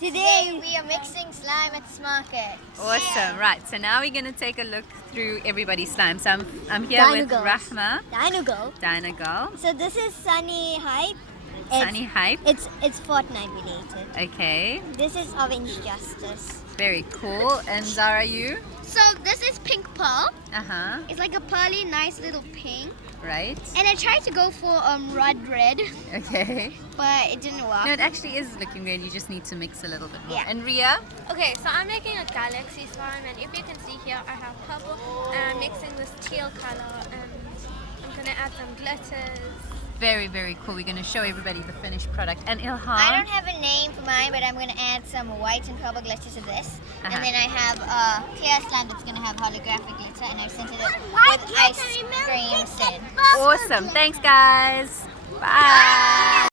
Today we are mixing slime at Smarket. Awesome. Right. So now we're going to take a look through everybody's slime. So I'm here Dino with Girls. Rahma, Dino Girl. Dino Girl, So this is Sunny Hype. Sunny Hype. It's Fortnite related. Okay. This is Orange Justice. Very cool. And Zara, you? So this is Pink Pearl. Uh-huh. It's like a pearly, nice little pink. Right. And I tried to go for red, Okay. but it didn't work. No, it actually is looking good. You just need to mix a little bit more. Yeah. And Ria? Okay, so I'm making a galaxy slime, and if you can see here, I have purple, and I'm mixing this teal color, and I'm gonna add some glitters. Very, very cool. We're going to show everybody the finished product. And Ilham? I don't have a name for mine, but I'm going to add some white and purple glitter to this. Uh-huh. And then I have a clear slime that's going to have holographic glitter, and I've scented it with ice cream scent. Awesome. Thanks, guys. Bye.